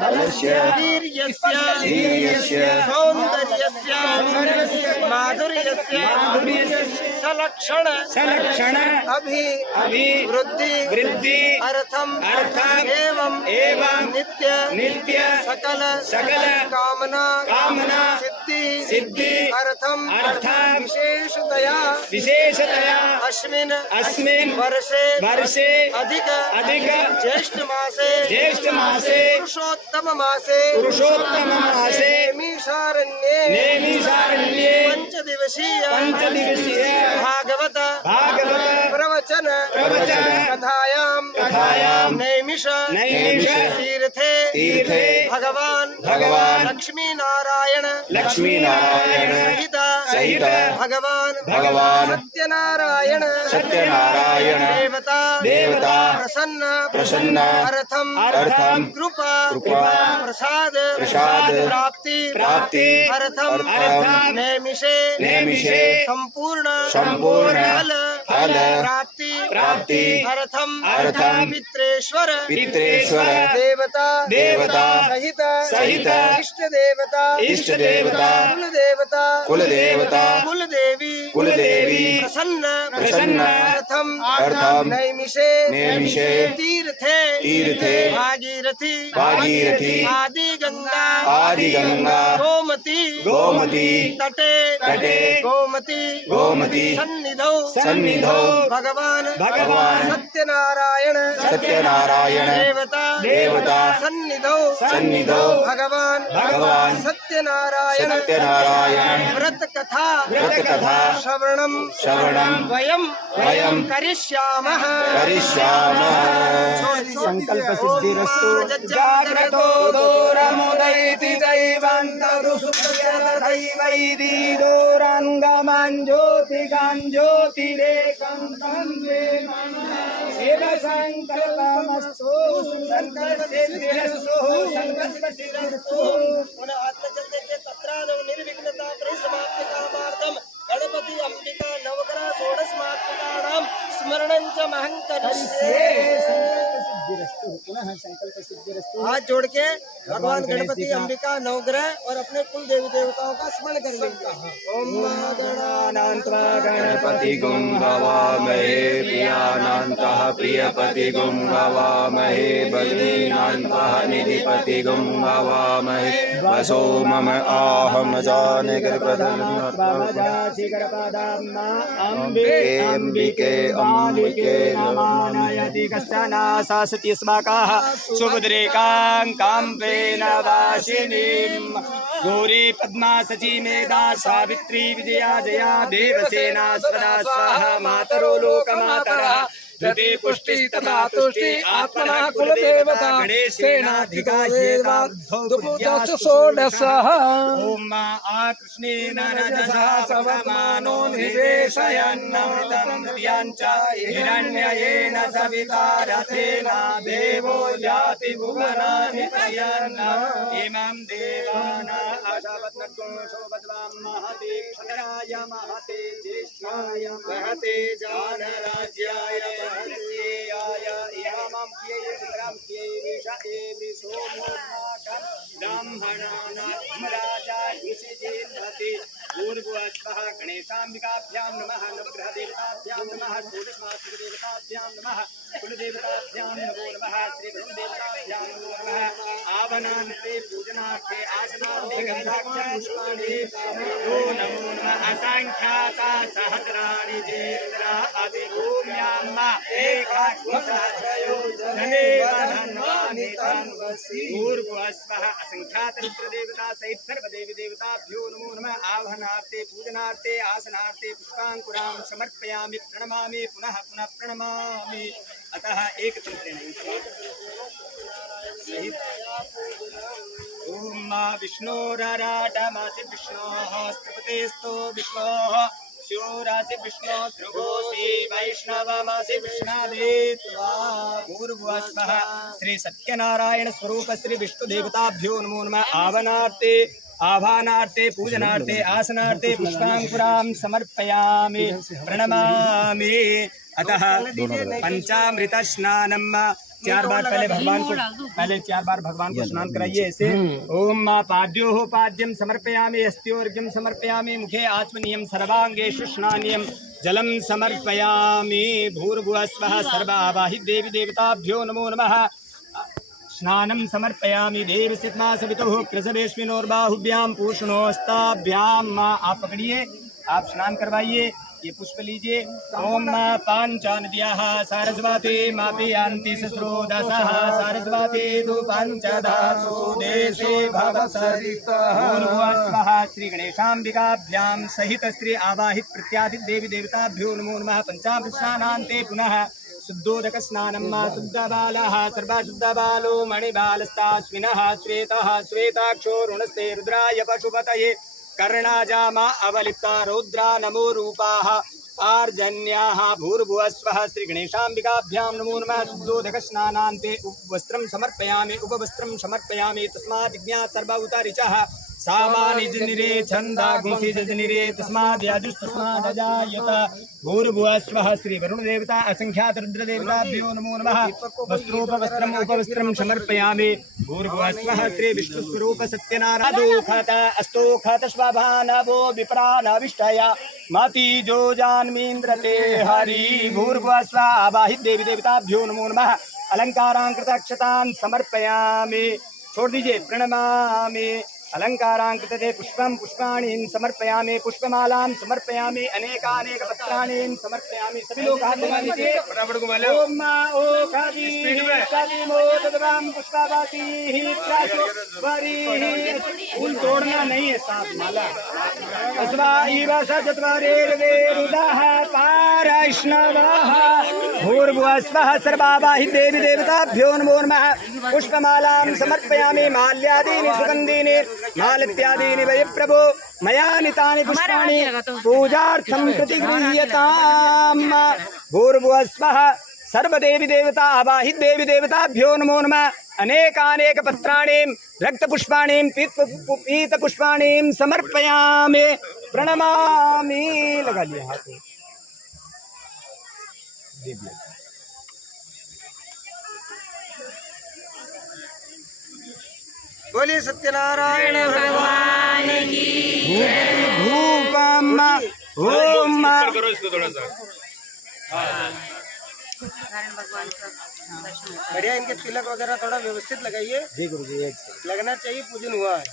बलस्य वीर्यस्य सौंदर्यस्य माधुर्यस्य सलक्षण अभिवृद्धि अर्थम एवं नित्य सकल कामना सिद्धि अर्थम विशेषतया अस्मिन् वर्षे अधिक ज्येष्ठ मासे पुरुषोत्तम मासे नेमिषारण्ये पंचदिवसीय भागवत प्रवचन कथायां नैमिष तीर्थे भगवान लक्ष्मी नारायण सहित भगवान सत्यनारायण देवता प्रसन्न अर्थम कृपा प्रसाद प्राप्ति अर्थम नैमिषे संपूर्ण फल प्राप्ति अर्थम पित्रेश्वर देवता सहित इष्ट देवता कुलदेवी प्रसन्न अर्थम नैमिषे तीर्थे भागीरथी आदि गंगा गोमती तटे गोमती सन्निधौ भगवान सत्यनारायण देवता सन्निधौ भगवान सत्यनारायण व्रत कथा श्रवणं वयं करिष्यामः। संकल्प सिद्धिरस्तु। जाग्रतो दोरमुदयति दैवन्तरुसुप्तदैवैदी दोराङ्गमां ज्योतिगां ज्योतिरेकं तन्मे शिव संकल्पमस्तु। संकल्प सिद्धिरस्तु। पुनः आत्मचर्य तत्रादौ निर्विघ्नता परिसमाप्ति कामार्थं गणपति अंबिका नवग्रह षोडशमात्मकानां स्मरणं च महं करिष्ये। हाथ जोड़ के भगवान गणपति अंबिका नवग्रह और अपने कुल देवी देवताओं का स्मरण करेंगे। ओम गणपति गुं भवामहे प्रियानान्तः प्रियपति गुं भवामहे बलीनान्तः निधिपति गुं भवामहे वसो मम आहम जाने अंबिके नमानयति कश्चन शासति स्माकाः सुभद्रेकाङ्काम्बेन वासिनीं गौरी पद्मा सची मेधा सावित्री विजया जया देवसेना सदा स्वाहा मातरो लोकमातरः धृति पुष्टिस्तथा तुष्टि आत्मना कुलदेवता गणेशेनाधिकायेदाद्धौ षोडशः। ओम आकृष्णेन रजसा सवमानो निवेशयन्नमृतं हृदयाञ्च हिरण्ययेन सविता रथेन देवो याति भुवनानि पश्यन् इमं देवाना आशावत्नत्वं शोभद्वां महते क्षराय महते ज्येष्ठाय महते जानराज्याय पूर्वस्वः गणेशाम्बिकाभ्यां नमः नवग्रह देवताभ्यां नमः षोडशमात्रिक देवताभ्यां नमः कुलदेवताभ्यां नमो नमः श्री देवताभ्यां नमो नमः आवनान्ते पूजनार्थे आसनार्थे गन्धाक्षपुष्पाणि नमो नमः असंख्याता सहस्राणि जेन्द्रा अधिभूम्यां एकाग्निसहस्रयो धनेवधन्वानि तन्वसि पूर्वस्वः असंख्यात रुद्रदेवता सहित सर्वदेवी देवताभ्यो नमो नमः आवहनार्थे पूजनार्थे आसनार्थे पुष्पांकुरां समर्पयामि प्रणमामि पुनः पुनः प्रणमामि। अतः एक तंत्रेण ओम विष्णोराराटमासि विष्णोः स्तुतेस्तो विष्णोः शिवरासि विष्णु ध्रुवोसि वैष्णवमासि विष्णादेत्वा पूर्वस्वः श्री सत्यनारायण स्वरूप श्री विष्णु देवताभ्यो नमो नमः आवनार्थे आभानार्थे पूजनार्थे आसनार्थे पुष्पांकुरां समर्पयामि प्रणमामि। अतः पंचामृत स्नानं 4 बार पहले भगवान को स्नान कराइए ऐसे। ओम पाद्यो हो पाद्यम समर्पयामि, अस्त्योर्घ्यम समर्पयामि, मुखे आत्मनियम सर्वांगेषु स्नानियम जलम समर्पयामि। भूर्भुवः स्वः सर्वावाहि देवी देवताभ्यो नमो नमः। स्नानं समर्पयामि देवसित्मा सवितुः कृसवेश्विनोर्बाहुभ्यां पूषणोस्ताभ्याम। आप पकड़िए, आप स्नान करवाइए, ये पुष्प लीजिए। ओम पांचानद्याः सारस्वती मापयान्ति स्रोतसः, सारस्वती तु पञ्चदासु देशे भवसरितः। श्री गणेशाम्बिकाभ्यां सहित श्री आवाहित प्रत्यादित देवी देवताभ्यो नमो नमः। पंचामृतस्नानान्ते पुनः शुद्धोदक स्नानं शुद्धबालः सर्वशुद्धबालो मणिबालस्ताश्विनः श्वेतः श्वेताक्षो रुणस्ते रुद्राय पशुपतये कर्णाजामा अवलिप्ता रौद्रा नमो रूपाः आर्जन्याः। भूर्भुवः स्वः श्री गणेशाम्बिकाभ्यां नमो नमः। शुद्धोदक स्नानान्ते उपवस्त्रं समर्पयामि, उपवस्त्रं समर्पयामि। तस्मात् जिज्ञास सर्व उतारिचः सामानिजनिरे छन्दा गुंसिजनिरे तस्मात् याजुस्तस्मादजायत। भूर्भुवः स्वः श्री वरुण देवता असंख्यात रुद्र देवताभ्यो नमो नमः। वस्त्रोपवस्त्रम् उपवस्त्रं समर्पयामि। भूर्भुवः स्वः श्री विष्णु स्वरूप सत्यनारायणोखत अस्तोखत स्वभानवो विप्रानविष्टया मति जो जान्मीन्द्रते हरि। भूर्भुवः स्वः आवाहित देवी देवताभ्यो नमो नमः। अलंकारांकृत अक्षतान् समर्पयामि। छोड़ दीजिए, प्रणमामि। अलंकारांकृते पुष्पं पुष्पाणि समर्पयामि, पुष्पमालां समर्पयामि, अनेकानेक पत्राणि समर्पयामि। सभी लोग हाथ लगा लीजिए। ओम मा ओ खादी खादी मोदवाम पुष्पावाती प्रासोवरी। फूल तोड़ना नहीं है, साथ माला। अस्वा इव सचत्वरे रुदाः पारैष्णवः। भूर्भुवः स्वः सर्वावाहि देवी देवताभ्यो नमो नमः। पुष्पमालां समर्पयामि, माल्यादीनि सुगन्धीनि मालित्यादीनि वै प्रभो मया नीतानि पुष्पाणि पूजार्थं प्रतिगृह्यताम्। भूर्भुवः स्वः सर्वदेवी देवता आवाहित देवी देवताभ्यो नमो नमः। अनेकानेक पत्राणि रक्तपुष्पाणि पीतपुष्पाणि समर्पयामि, प्रणमामि। लगा लिया हाथ। बोलिए सत्यनारायण भगवान की। धूपम ओम करो इसको थोड़ा सा। बढ़िया, इनके तिलक वगैरह थोड़ा व्यवस्थित लगाइए। जी गुरु जी, एक लगना चाहिए, पूजन हुआ है।